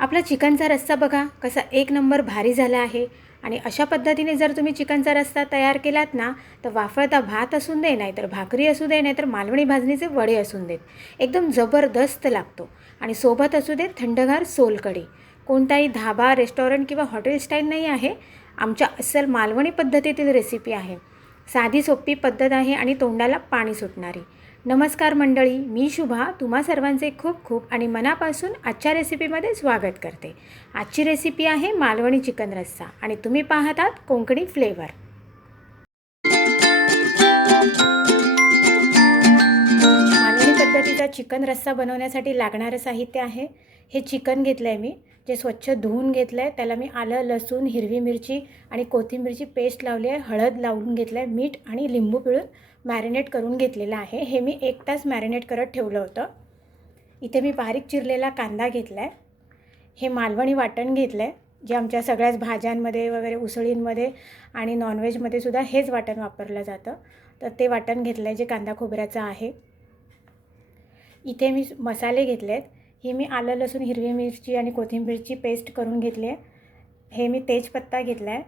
आपला चिकनचा रस्सा बघा कसा एक नंबर भारी झाला आहे. आणि अशा पद्धतीने जर तुम्ही चिकनचा रस्सा तयार केलात ना, तर वाफळता भात असून दे, नाहीतर भाकरी असू दे, नाहीतर मालवणी भाजणीचे वडे असून देत, एकदम जबरदस्त लागतो. आणि सोबत असू दे थंडगार सोलकढी. कोणताही धाबा, रेस्टॉरंट किंवा हॉटेल स्टाईल नाही आहे, आमच्या अस्सल मालवणी पद्धतीतील रेसिपी आहे. साधी सोपी पद्धत आहे आणि तोंडाला पाणी सुटणारी. नमस्कार मंडळी, मी शुभा तुम्हा सर्वांचे खूप खूप आणि मनापासून आजच्या रेसिपीमध्ये स्वागत करते. आजची रेसिपी आहे मालवणी चिकन रस्सा आणि तुम्ही पाहतात कोकणी फ्लेवर. मालवणी पद्धतीचा चिकन रस्सा बनवण्यासाठी लागणारं साहित्य आहे. हे चिकन घेतलं आहे मी, जे स्वच्छ धुवून घेतलं आहे. त्याला मी आलं, लसूण, हिरवी मिरची आणि कोथिंबीरची पेस्ट लावली आहे. हळद लावून घेतलं आहे. मीठ आणि लिंबू पिळून मॅरिनेट करून घेतलेलं आहे. हे मी 1 तास मॅरिनेट करत ठेवलं होतं. इथे मी बारीक चिरलेला कांदा घेतला आहे. हे मालवणी वाटण घेतलं आहे, जे आमच्या सगळ्याच भाज्यांमध्ये वगैरे, उसळींमध्ये आणि नॉनव्हेजमध्ये सुद्धा हेच वाटण वापरलं जातं. तर ते वाटण घेतलं आहे, जे कांदा खोबऱ्याचं आहे. इथे मी मसाले घेतले आहेत. ही मी आलं, लसूण, हिरवी मिरची आणि कोथिंबीरची पेस्ट करून घेतली आहे. हे मी तेजपत्ता घेतला आहे,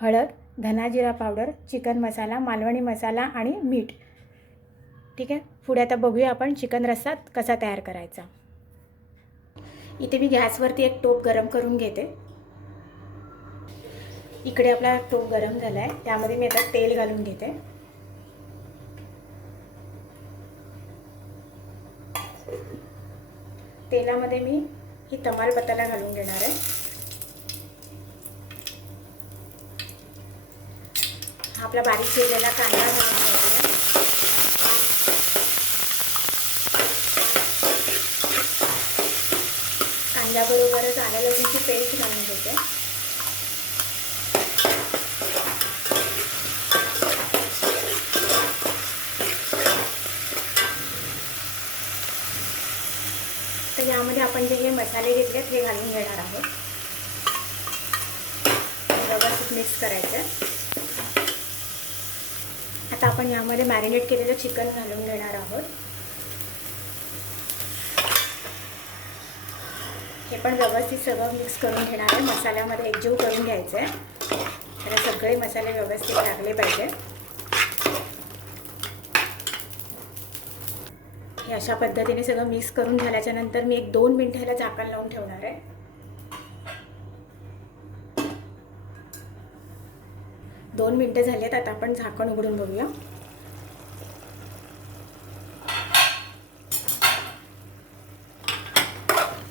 हळद, धना जिरा पावडर, चिकन मसाला, मालवणी मसाला आणि मीठ. ठीक आहे, पुढे आता बघूया आपण चिकन रस्सा कसा तयार करायचा. इथे मी गॅसवरती एक टोप गरम करून घेते. इकडे आपला टोप गरम झाला आहे, त्यामध्ये मी आता तेल घालून घेते. तेलामध्ये मी ही तमालपत्ताला घालून घेणार आहे. हा आपला बारीक चिरलेला कांदा घालून घेणार आहे. कांद्याबरोबरच आलं लसूणची पेस्ट घालून घेते. तर यामध्ये आपण जे हे मसाले घेतलेत हे घालून घेणार आहोत. व्यवस्थित मिक्स करायचं. आता आपण यामध्ये मॅरिनेट केलेलं चिकन घालून घेणार आहोत. हे पण व्यवस्थित सगळं मिक्स करून घेणार आहे. मसाल्यामध्ये एकजीव करून घ्यायचं आहे. त्याला सगळे मसाले व्यवस्थित लागले पाहिजे. हे अशा पद्धतीने सगळं मिक्स करून झाल्याच्या नंतर मी 1-2 मिनिटं ह्याला झाकण लावून ठेवणार आहे. 2 मिनिटं झालीत. आता आपण झाकण उघडून बघूया.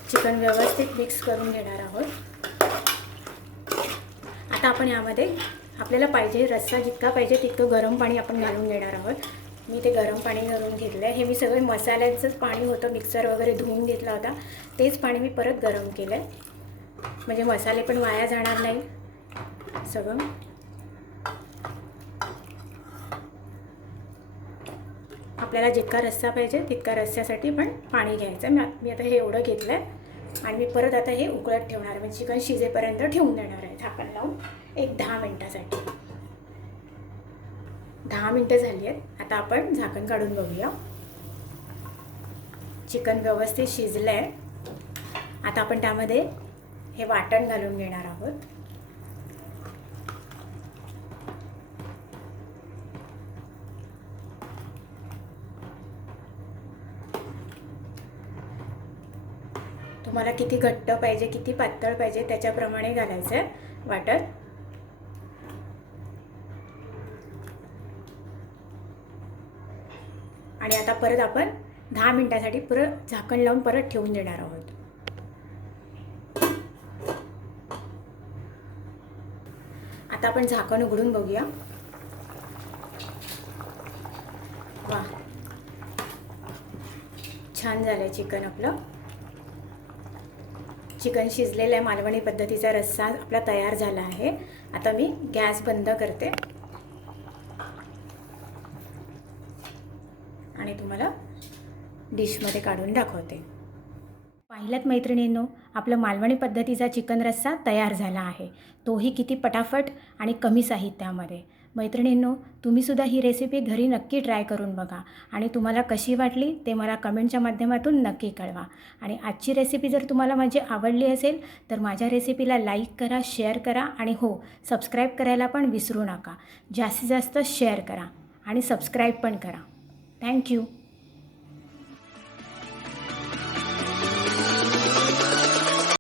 चिकन व्यवस्थित मिक्स करून घेणार आहोत. आता आपण यामध्ये आपल्याला पाहिजे रस्सा जितका पाहिजे तितकं गरम पाणी आपण घालून घेणार आहोत. मी ते गरम पाणी घालून घेतलं आहे. हे मी सगळे मसाल्याचंच पाणी होतं, मिक्सर वगैरे धुवून घेतला होता, तेच पाणी मी परत गरम केलं आहे, म्हणजे मसाले पण वाया जाणार नाही. सगळं आपल्याला जितका रस्सा पाहिजे तितका रस्स्यासाठी पण पाणी घ्यायचं. मी आता हे एवढं घेतलं आहे आणि मी परत आता हे उकळत ठेवणार आहे, म्हणजे चिकन शिजेपर्यंत ठेवून देणार आहे झाकण लावून 10 मिनिटासाठी. 10 मिनिटं झाली आहेत. आता आपण झाकण काढून बघूया. चिकन व्यवस्थित शिजलं आहे. आता आपण त्यामध्ये हे वाटण घालून घेणार आहोत. तुम्हाला किती घट्ट पाहिजे, किती पातळ पाहिजे त्याच्याप्रमाणे घालायचं आहे वाटण. आणि आता परत आपण 10 मिनिटासाठी परत झाकण लावून परत ठेवून देणार आहोत. आता आपण झाकण उघडून बघूया. वा, छान झालंय चिकन आपलं. चिकन शिजलेलं आहे. मालवणी पद्धतीचा रस्सा आपला तयार झाला आहे. आता मी गॅस बंद करते आणि तुम्हाला डिशमध्ये काढून दाखवते. पाहिलात मैत्रिणींनो, आपलं मालवणी पद्धतीचा चिकन रस्सा तयार झाला आहे. तोही किती पटापट आणि कमी साहित्यामध्ये. मैत्रिणींनो, तुम्हीसुद्धा ही रेसिपी घरी नक्की ट्राय करून बघा आणि तुम्हाला कशी वाटली ते मला कमेंटच्या माध्यमातून नक्की कळवा. आणि आजची रेसिपी जर तुम्हाला माझी आवडली असेल तर माझ्या रेसिपीला लाईक करा, शेअर करा आणि हो, सबस्क्राईब करायला पण विसरू नका. जास्तीत जास्त शेअर करा आणि सबस्क्राईब पण करा. थँक्यू.